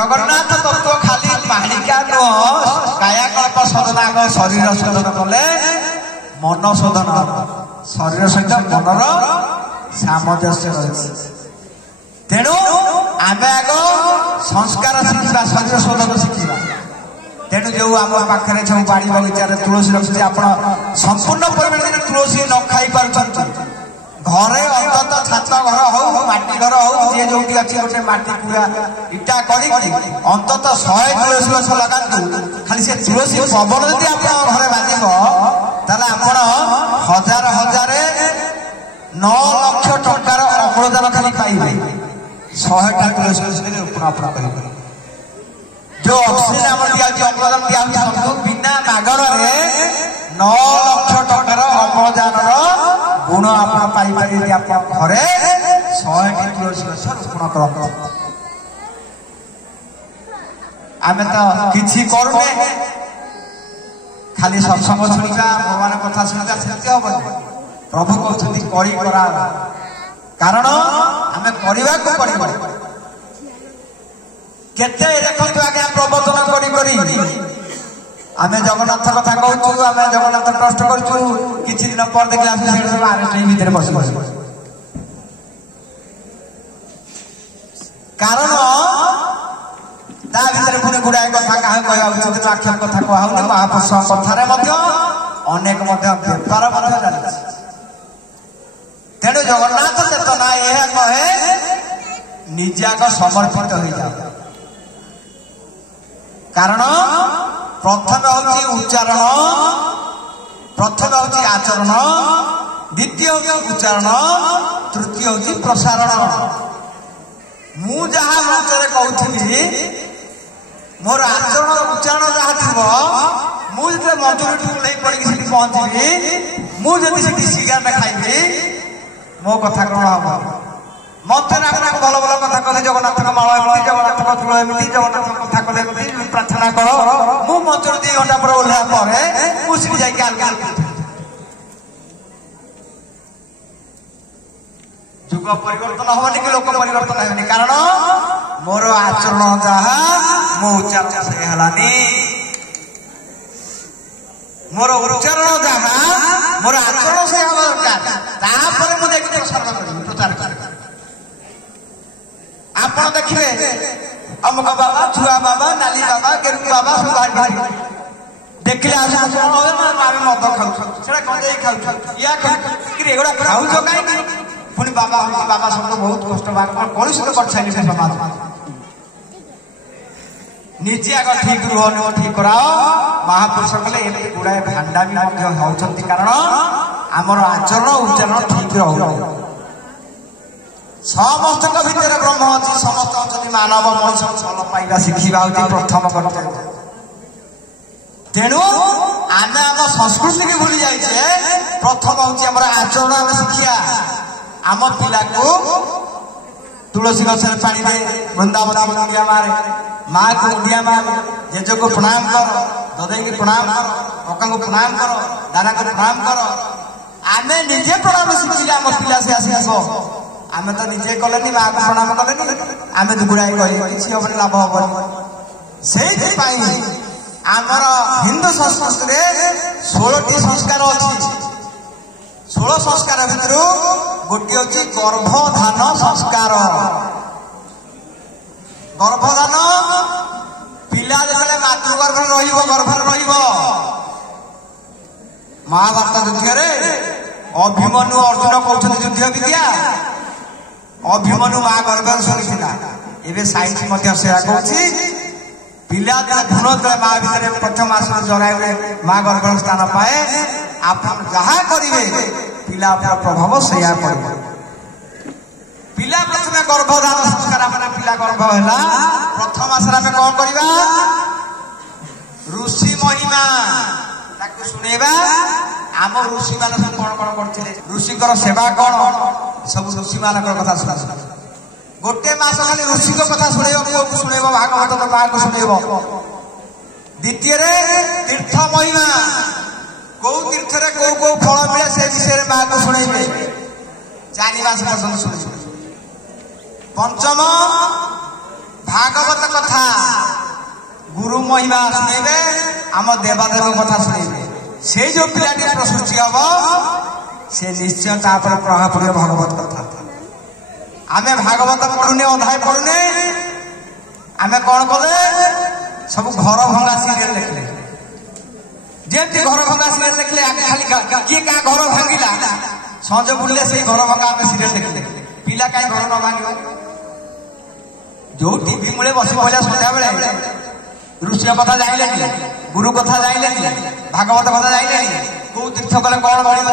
जगन्नाथ तत्व खाली मालिका नुह कायाकल्प शोधनाग शरीर शोधन कले मन शोधन शरीर सहित मनर सामंजस्य रही तेणु आम आग संस्कार शिखा शरीर शोधन शिखा तेणु जो आम पाखे जो बाड़ी बगीचार तुलसी रखी आप संपूर्ण परिमाण तुलसी न खाई पार्टी घरे अंतत छात घर हो माटी घर हो जी जो अच्छी गोटे माटी पूरा इटा कर अंतत 100 तुलसी गछ लगातु खाली से तुलसी पवन जब आप घरे बाजिब ताले आप हजार हजार 9 लाख टंकार अम्लजान खाली पाइबे 100टा तुलसी गछ रोपण आप करेंगे जो ऑक्सीजन आम दिया अम्लजान दिया बिना मागणे 9 लाख टंकार अम्लजान गुण आप पाइपर आप घरे 100टी तुलसी गछ रोपण कर आम तो किसी करूने खाली सत्संग शुणा भगवान कथा शुणा से हम प्रभु कहते करा कारण आम करने पड़े केते देखो आज्ञा प्रबोधन करी आम जगन्नाथ कथा कहूँ आम जगन्नाथ ट्रस्ट करूँ किसी दिन पर देखा आरेस्ट भितर बस कारण ता भीतर पुणी गुड़ाए कथा क्या कहवा उचित आक्षेप कथा कहूनी महापुरुष कथार अनेक बेपार चलती तेणु जगन्नाथ चेतना यह कहे निजे आग समर्पित हो जाओ कारण प्रथम हूँ उच्चारण प्रथम हूँ आचरण द्वितीय हूँ उच्चारण तृतीय हूँ प्रसारण मु जहाँ मंचरे कहूली मोर आचरण उच्चारण जहाँ थी मुझे मंचूरी नहीं पड़ी पहुंची मुझे सिगारेट खाइबी मो कथा कौन हम मत भल भल कथा कहते जगन्नाथ माल एमती जगन्नाथ तुल एमती जगन्नाथ कथा कले प्रार्थना कर मु मंचर 2 घंटा पर ओह्ला मुझे जाके आलगा जुग परिवर्तन हबनी कि लोक परिवर्तन हेनी कारण मोर आचरण जहा मो उच्चारण से हलानी मोर उच्चारण जहा मोर आचरण से हवा दरकार मुझे प्रचार कर आप देखिए अमुक बाबा छुआ बाबा नाली बाबा गेरु बाबा सब देखिले आम मद खाऊ कंजे खाऊ या एगुड़ा खाऊ कहीं पुणी बाबा बाबा सब बहुत कष्ट कलुषित कर समाज निजे आग ठीक रुह ठीक कराओ महापुरुष कले गुड़ाए भांडा भी होती कारण आमर आचरण उच्चारण ठीक रह समस्त भितर ब्रह्म अच्छी समस्त अच्छी मानव मनुष्य भल पाइबा शिखा हूँ प्रथम कर्तव्य तेणु आम आम संस्कृति की भूली जाइए प्रथम हूँ आम आचरण आम शिखा आम पिला को तुलसी गछर पानी दे वृंदावन मुंडिया मारे माँ को मुंडिया मार जेज को प्रणाम कर ददई की प्रणाम कर कका को प्रणाम कर दादा को प्रणाम कर आम निजे प्रणाम शिखिले आम पिला से आस आम तो निजे कले माँ को प्रणाम कले आम तो गुड़ाई कही हम लाभ हम से आमर हिंदू संस्कृति 16टी संस्कार अच्छी 16 संस्कार भितर गोटे हूँ गर्भधान संस्कार गर्भधान पिला जो मातृगर्भ गर्भ महाभारत युद्ध अभिमन्यु अर्जुन कहते युद्ध विद्या अभिमन्यु माँ गर्भ शुणा एवं साइंस से कह पिला भ्रूण तले माँ भितर प्रथम आस जराइले माँ गर्भ स्थान पाए आप जहाँ करेंगे पिला प्रभाव से पिला प्रथम गर्भधान संस्कार आम पिला गर्भ है प्रथम आसर आम कौन करवा ऋषि महिमा शुणेबा आम ऋषि मान सब कौन कौन करते ऋषिकर सेवा कौन सब ऋषि मान कथा शुणा गोटे मास खाली ऋषि कथा शुणेब शुणेब भागवत माँ को शुणेब द्वितीय तीर्थ महिमा कौ तीर्थ कौ फल मिले से विषय माँ को शुणेबे 4 मास पर्यटन शुणे पंचम भागवत कथा गुरु महिमा शुणे आम देवादेव कथा शुणे से जो पिलाटी प्रसृष्टि हम से निश्चय तापर प्रभाव पड़े भागवत कथा आम भागवत पढ़ुने अध्याय पढ़ुने आम कौन कले सब घर भंगा सीरियल लिखले जमी घर भंगा सीरियल लिखले आगे खाली किए क्या घर भांगिला सज बुले से घर भंगा आम सीरियल लिखले पिला कहीं घर न भांग जो टीवी मूले बस पड़ा सन्ध्या बेले ऋषि कथा जाइले गुरु कथा जाइले भागवत कथा जाइले कौ तीर्थ कले कौन